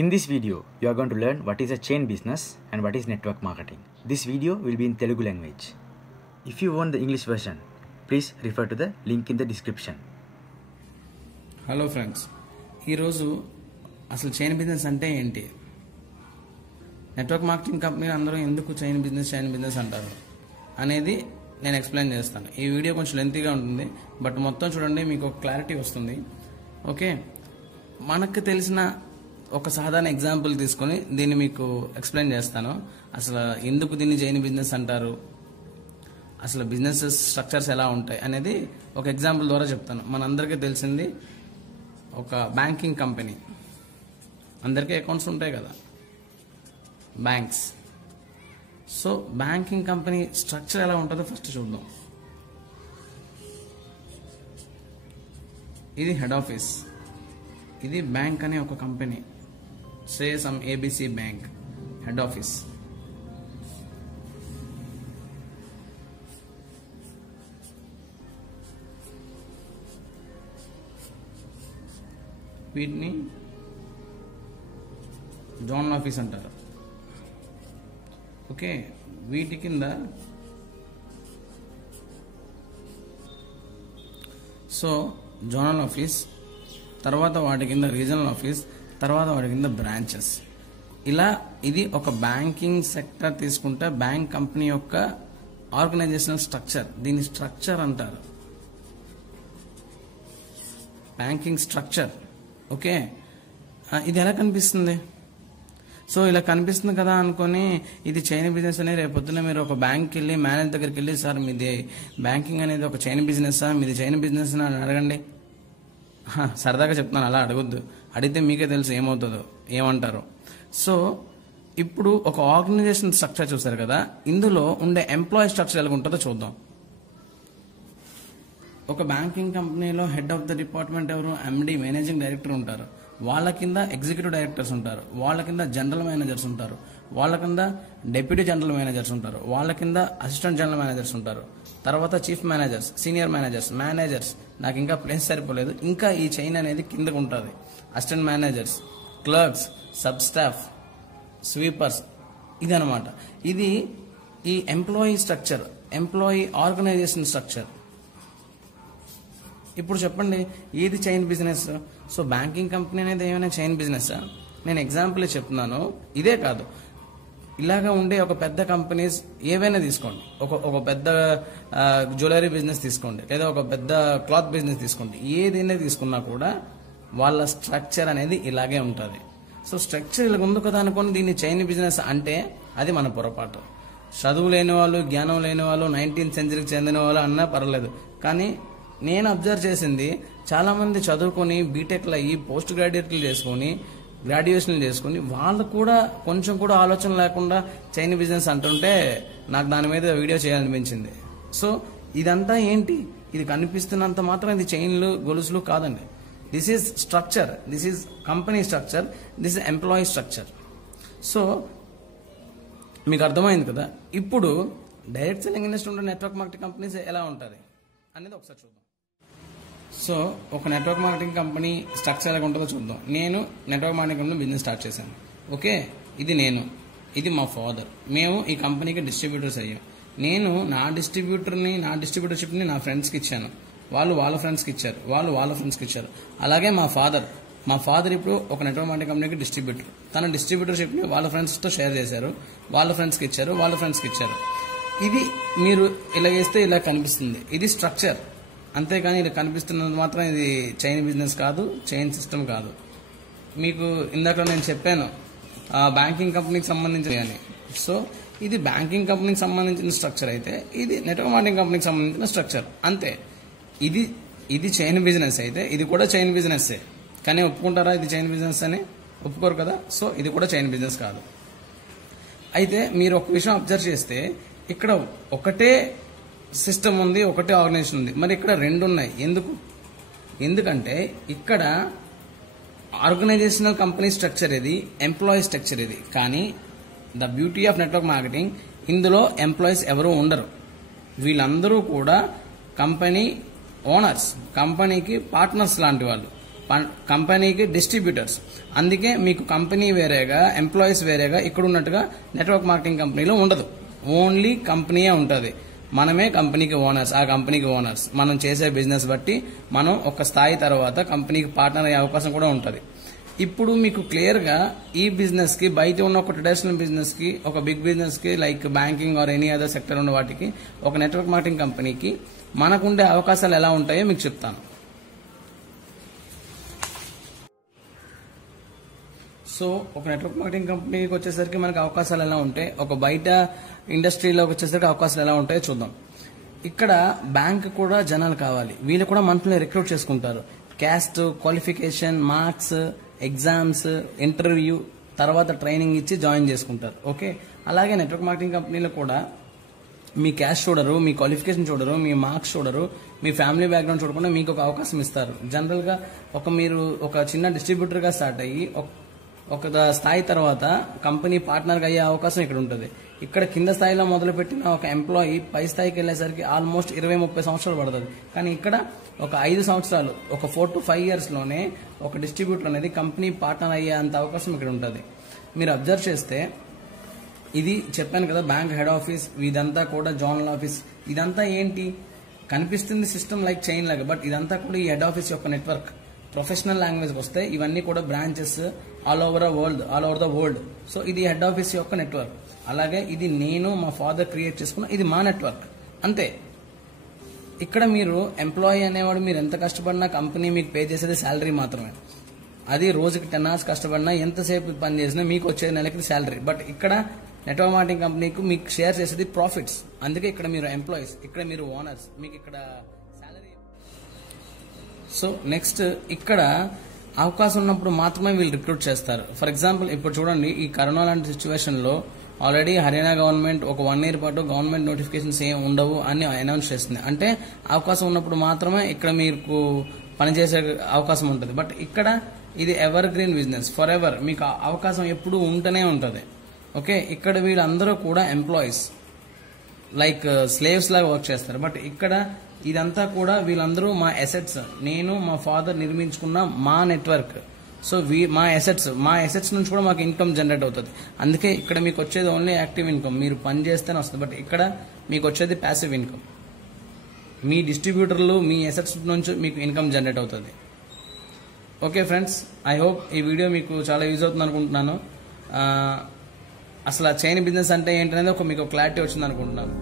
In this video, you are going to learn what is a chain business and what is network marketing. This video will be in Telugu language. If you want the English version, please refer to the link in the description. Hello friends, ఈరోజు అసలు chain business అంటే ఏంటి, network marketing కంపెనీలు అందరూ ఎందుకు chain business అంటారు అనేది నేను ఎక్స్ప్లెయిన్ చేస్తాను. ఈ వీడియో కొంచెం లెంతీగా ఉంటుంది, బట్ మొత్తం చూడండి, మీకు ఒక క్లారిటీ వస్తుంది. ఓకే, మనకు తెలిసిన ఒక సాధారణ ఎగ్జాంపుల్ తీసుకొని దీన్ని మీకు ఎక్స్ప్లెయిన్ చేస్తాను. అసలు ఎందుకు దీన్ని చైన్ బిజినెస్ అంటారు, అసలు బిజినెస్ స్ట్రక్చర్స్ ఎలా ఉంటాయి అనేది ఒక ఎగ్జాంపుల్ ద్వారా చెప్తాను. మనందరికీ తెలిసింది ఒక బ్యాంకింగ్ కంపెనీ, అందరికీ అకౌంట్స్ ఉంటాయి కదా, banks. So banking company structure ఎలా ఉంటుందో ఫస్ట్ చూద్దాం. ఇది హెడ్ ఆఫీస్, ఇది బ్యాంక్ అనే ఒక company, say some ABC bank head office. వీటిని జోనల్ ఆఫీస్ అంటారు. ఓకే, వీటి కింద సో జోనల్ ఆఫీస్, తర్వాత వాటి కింద రీజనల్ ఆఫీస్, తర్వాత వాటి కింద బ్రాంచెస్. ఇలా ఇది ఒక బ్యాంకింగ్ సెక్టర్ తీసుకుంటే బ్యాంక్ కంపెనీ యొక్క ఆర్గనైజేషనల్ స్ట్రక్చర్, దీని స్ట్రక్చర్ అంటారు, బ్యాంకింగ్ స్ట్రక్చర్. ఓకే, ఇది ఎలా కనిపిస్తుంది? సో ఇలా కనిపిస్తుంది కదా అనుకొని ఇది చైన్ బిజినెస్ అని రేపు పొద్దున్న మీరు ఒక బ్యాంక్కి వెళ్ళి మేనేజర్ దగ్గరికి వెళ్ళి, సార్ మీది బ్యాంకింగ్ అనేది ఒక చైన్ బిజినెస్, మీది చైన్ బిజినెస్ అని అడగండి. సరదాగా చెప్తున్నాను, అలా అడగొద్దు. అడిగితే మీకే తెలుసు ఏమవుతుందో, ఏమంటారు. సో ఇప్పుడు ఒక ఆర్గనైజేషన్ స్ట్రక్చర్ చూసారు కదా, ఇందులో ఉండే ఎంప్లాయీ స్ట్రక్చర్ ఎలా ఉంటుందో చూద్దాం. ఒక బ్యాంకింగ్ కంపెనీలో హెడ్ ఆఫ్ ద డిపార్ట్మెంట్ ఎవరు? ఎండి, మేనేజింగ్ డైరెక్టర్ ఉంటారు. వాళ్ళ కింద ఎగ్జిక్యూటివ్ డైరెక్టర్స్ ఉంటారు, వాళ్ళ కింద జనరల్ మేనేజర్స్ ఉంటారు, వాళ్ళ కింద డెప్యూటీ జనరల్ మేనేజర్స్ ఉంటారు, వాళ్ళ కింద అసిస్టెంట్ జనరల్ మేనేజర్స్ ఉంటారు, తర్వాత చీఫ్ మేనేజర్స్, సీనియర్ మేనేజర్స్. నాకు ఇంకా ప్లేస్ సరిపోలేదు, ఇంకా ఈ చైన్ అనేది కిందకు ఉంటుంది. Assistant managers, clerks, sub staff, sweepers, ఇదనమాట. ఇది ఈ employee structure, employee organisation structure. ఇప్పుడు చెప్పండి, ఏది chain business? So banking company అనేది ఏమైనా చైన్ బిజినెస్? నేను ఎగ్జాంపుల్ చెప్తున్నాను. ఇదే కాదు, ఇలాగా ఉండే ఒక పెద్ద కంపెనీస్ ఏవైనా తీసుకోండి, ఒక పెద్ద జ్యువెలరీ బిజినెస్ తీసుకోండి, లేదా ఒక పెద్ద క్లాత్ బిజినెస్ తీసుకోండి, ఏదైనా తీసుకున్నా కూడా వాళ్ళ స్ట్రక్చర్ అనేది ఇలాగే ఉంటుంది. సో స్ట్రక్చర్ ఇలా ఉంది కదా అనుకోని దీన్ని చైన్ బిజినెస్ అంటే అది మన పొరపాటు. చదువు లేని వాళ్ళు, జ్ఞానం లేని వాళ్ళు, 19th సెంచరీకి చెందిన వాళ్ళు అన్నా పర్లేదు, కానీ నేను అబ్జర్వ్ చేసింది చాలా మంది చదువుకొని బీటెక్లు అయ్యి పోస్ట్ గ్రాడ్యుయేట్లు చేసుకొని గ్రాడ్యుయేషన్ చేసుకుని వాళ్ళు కూడా కొంచెం కూడా ఆలోచన లేకుండా చైన్ బిజినెస్ అంటుంటే నాకు దాని మీద వీడియో చేయాలనిపించింది. సో ఇదంతా ఏంటి? ఇది కనిపిస్తున్నంత మాత్రం ఇది చైన్లు, గొలుసులు కాదండి. This is structure, this is company structure, this is employee structure. So మీకు అర్థమైంది కదా. ఇప్పుడు డైరెక్ట్ సెల్లింగ్ ఇండస్ట్రీ ఉండే నెట్వర్క్ మార్కెటింగ్ కంపెనీస్ ఎలా ఉంటుంది అనేది ఒకసారి చూద్దాం. సో ఒక నెట్వర్క్ మార్కెటింగ్ కంపెనీ స్ట్రక్చర్ ఎలా ఉంటుందో చూద్దాం. నేను network marketing company business start చేశాను. ఓకే, ఇది మా ఫాదర్. మేము ఈ కంపెనీకి డిస్ట్రిబ్యూటర్స్ అయ్యాం. నేను నా డిస్ట్రిబ్యూటర్షిప్ని నా ఫ్రెండ్స్కి ఇచ్చాను, వాళ్ళు వాళ్ళ ఫ్రెండ్స్కి ఇచ్చారు, వాళ్ళు వాళ్ళ ఫ్రెండ్స్కి ఇచ్చారు. అలాగే మా ఫాదర్ ఇప్పుడు ఒక నెట్వర్క్ మార్కెటింగ్ కంపెనీకి డిస్ట్రిబ్యూటర్. తన డిస్ట్రిబ్యూటర్షిప్ని వాళ్ళ ఫ్రెండ్స్తో షేర్ చేశారు, వాళ్ళ ఫ్రెండ్స్కి ఇచ్చారు, వాళ్ళ ఫ్రెండ్స్కి ఇచ్చారు. ఇది మీరు ఇలా చేస్తే ఇలా కనిపిస్తుంది, ఇది స్ట్రక్చర్. అంతేకాని ఇలా కనిపిస్తున్నది మాత్రం ఇది చైన్ బిజినెస్ కాదు, చైన్ సిస్టమ్ కాదు. మీకు ఇందాక నేను చెప్పాను బ్యాంకింగ్ కంపెనీకి సంబంధించి అని. సో ఇది బ్యాంకింగ్ కంపెనీకి సంబంధించిన స్ట్రక్చర్ అయితే ఇది నెట్వర్క్ మార్కెటింగ్ కంపెనీకి సంబంధించిన స్ట్రక్చర్, అంతే. ఇది చైన్ బిజినెస్ అయితే ఇది కూడా చైన్ బిజినెస్. కానీ ఒప్పుకుంటారా ఇది చైన్ బిజినెస్ అని? ఒప్పుకోరు కదా. సో ఇది కూడా చైన్ బిజినెస్ కాదు. అయితే మీరు ఒక విషయం అబ్జర్వ్ చేస్తే ఇక్కడ ఒకటే సిస్టమ్ ఉంది, ఒకటే ఆర్గనైజేషన్ ఉంది, మరి ఇక్కడ రెండు ఉన్నాయి. ఎందుకంటే ఇక్కడ ఆర్గనైజేషనల్ కంపెనీ స్ట్రక్చర్ ఇది, ఎంప్లాయీ స్ట్రక్చర్ ఇది. కానీ the beauty of network marketing, ఇందులో ఎంప్లాయీస్ ఎవరు ఉండరు. వీళ్ళందరూ కూడా కంపెనీ ఓనర్స్, కంపెనీకి పార్ట్నర్స్ లాంటి వాళ్ళు. కంపెనీకి డిస్ట్రిబ్యూటర్స్. అందుకే మీకు కంపెనీ వేరేగా ఎంప్లాయీస్ వేరేగా ఇక్కడ ఉన్నట్టుగా నెట్వర్క్ మార్కెటింగ్ కంపెనీలో ఉండదు. ఓన్లీ కంపెనీయే ఉంటుంది. మనమే కంపెనీకి ఓనర్స్, ఆ కంపెనీకి ఓనర్స్. మనం చేసే బిజినెస్ బట్టి మనం ఒక స్థాయి తర్వాత కంపెనీకి పార్ట్నర్ అయ్యే అవకాశం కూడా ఉంటుంది. ఇప్పుడు మీకు క్లియర్ గా ఈ బిజినెస్ కి బయట ఉన్న ఒక ట్రెడిషనల్ బిజినెస్ కి, ఒక బిగ్ బిజినెస్ కి like banking or any other sector ఉన్న వాటికి, ఒక నెట్వర్క్ మార్కెటింగ్ కంపెనీకి మనకుండే అవకాశాలు ఎలా ఉంటాయో మీకు చెప్తాను. సో ఒక నెట్వర్క్ మార్కెటింగ్ కంపెనీకి వచ్చేసరికి మనకు అవకాశాలు ఎలా ఉంటాయి, ఒక బయట ఇండస్ట్రీలోకి వచ్చేసరికి అవకాశాలు ఎలా ఉంటాయో చూద్దాం. ఇక్కడ బ్యాంక్ కూడా జనాలు కావాలి, వీళ్ళు కూడా మంత్లీ రిక్రూట్ చేసుకుంటారు. Caste, qualification, marks, exams, interview, తర్వాత ట్రైనింగ్ ఇచ్చి జాయిన్ చేసుకుంటారు. ఓకే, అలాగే నెట్వర్క్ మార్కెటింగ్ కంపెనీలో కూడా మీ క్యాస్ట్ చూడరు, మీ క్వాలిఫికేషన్ చూడరు, మీ మార్క్స్ చూడరు, మీ ఫ్యామిలీ బ్యాక్గ్రౌండ్ చూడకుండా మీకు ఒక అవకాశం ఇస్తారు. జనరల్ గా మీరు ఒక చిన్న డిస్ట్రిబ్యూటర్ గా స్టార్ట్ అయ్యి ఒక స్థాయి తర్వాత కంపెనీ పార్ట్నర్ గా అయ్యే అవకాశం ఇక్కడ ఉంటుంది. ఇక్కడ కింద స్థాయిలో మొదలుపెట్టిన ఒక ఎంప్లాయీ పై స్థాయికి వెళ్లేసరికి ఆల్మోస్ట్ 20-30 సంవత్సరాలు పడుతుంది. కానీ ఇక్కడ ఒక 5 సంవత్సరాలు, ఒక 4 to 5 years లోనే ఒక డిస్ట్రిబ్యూటర్ అనేది కంపెనీ పార్ట్నర్ అయ్యే అంత అవకాశం ఇక్కడ ఉంటుంది. మీరు అబ్జర్వ్ చేస్తే ఇది చెప్పాను కదా, బ్యాంక్ హెడ్ ఆఫీస్, ఇదంతా కూడా జోనల్ ఆఫీస్. ఇదంతా ఏంటి కనిపిస్తుంది సిస్టమ్ లైక్ చైన్ లాగా, బట్ ఇదంతా కూడా ఈ హెడ్ ఆఫీస్ యొక్క నెట్వర్క్. ప్రొఫెషనల్ లాంగ్వేజ్ వస్తే ఇవన్నీ కూడా branches all over the world. So ఇది హెడ్ ఆఫీస్ యొక్క నెట్వర్క్. అలాగే ఇది నేను మా ఫాదర్ క్రియేట్ చేసుకున్న ఇది మా నెట్వర్క్ అంతే. ఇక్కడ మీరు ఎంప్లాయీ అనేవాడు మీరు ఎంత కష్టపడినా కంపెనీ మీకు పే చేసేది శాలరీ మాత్రమే. అది రోజుకి 10 hours కష్టపడినా ఎంతసేపు పని చేసినా మీకు వచ్చే నెలకి శాలరీ. బట్ ఇక్కడ నెట్వర్క్ మార్కెటింగ్ కంపెనీకి మీకు షేర్ చేసేది ప్రాఫిట్స్. అందుకే ఇక్కడ మీరు ఎంప్లాయీస్, ఇక్కడ మీరు ఓనర్స్, మీకు ఇక్కడ శాలరీ. సో నెక్స్ట్ ఇక్కడ అవకాశం ఉన్నప్పుడు మాత్రమే వీళ్ళు రిక్రూట్ చేస్తారు. ఫర్ ఎగ్జాంపుల్ ఇప్పుడు చూడండి, ఈ కరోనా లాంటి సిచ్యువేషన్ లో ఆల్రెడీ హర్యానా గవర్నమెంట్ ఒక 1 year పాటు గవర్నమెంట్ నోటిఫికేషన్స్ ఏం ఉండవు అని అనౌన్స్ చేస్తుంది. అంటే అవకాశం ఉన్నప్పుడు మాత్రమే ఇక్కడ మీకు పనిచేసే అవకాశం ఉంటుంది. బట్ ఇక్కడ ఇది ever green business, for ever మీకు అవకాశం ఎప్పుడు ఉంటూనే ఉంటుంది. ఓకే, ఇక్కడ వీళ్ళందరూ కూడా ఎంప్లాయీస్ లైక్ స్లేవ్స్ లాగా వర్క్ చేస్తారు. బట్ ఇక్కడ ఇదంతా కూడా వీళ్ళందరూ మా అసెట్స్, నేను మా ఫాదర్ నిర్మించుకున్న మా నెట్వర్క్. సో మా అసెట్స్ నుంచి కూడా మాకు ఇన్కమ్ జనరేట్ అవుతుంది. అందుకే ఇక్కడ మీకు వచ్చేది ఓన్లీ యాక్టివ్ ఇన్కమ్, మీరు పని చేస్తేనే వస్తుంది. బట్ ఇక్కడ మీకు వచ్చేది ప్యాసివ్ ఇన్కమ్. మీ డిస్ట్రిబ్యూటర్లు మీ అసెట్స్ నుంచి మీకు ఇన్కమ్ జనరేట్ అవుతుంది. ఓకే ఫ్రెండ్స్, ఐ హోప్ ఈ వీడియో మీకు చాలా యూజ్ అవుతుంది అనుకుంటున్నాను. అసలు చైన్ బిజినెస్ అంటే ఏంటనేది మీకు క్లారిటీ వచ్చింది అనుకుంటున్నాను.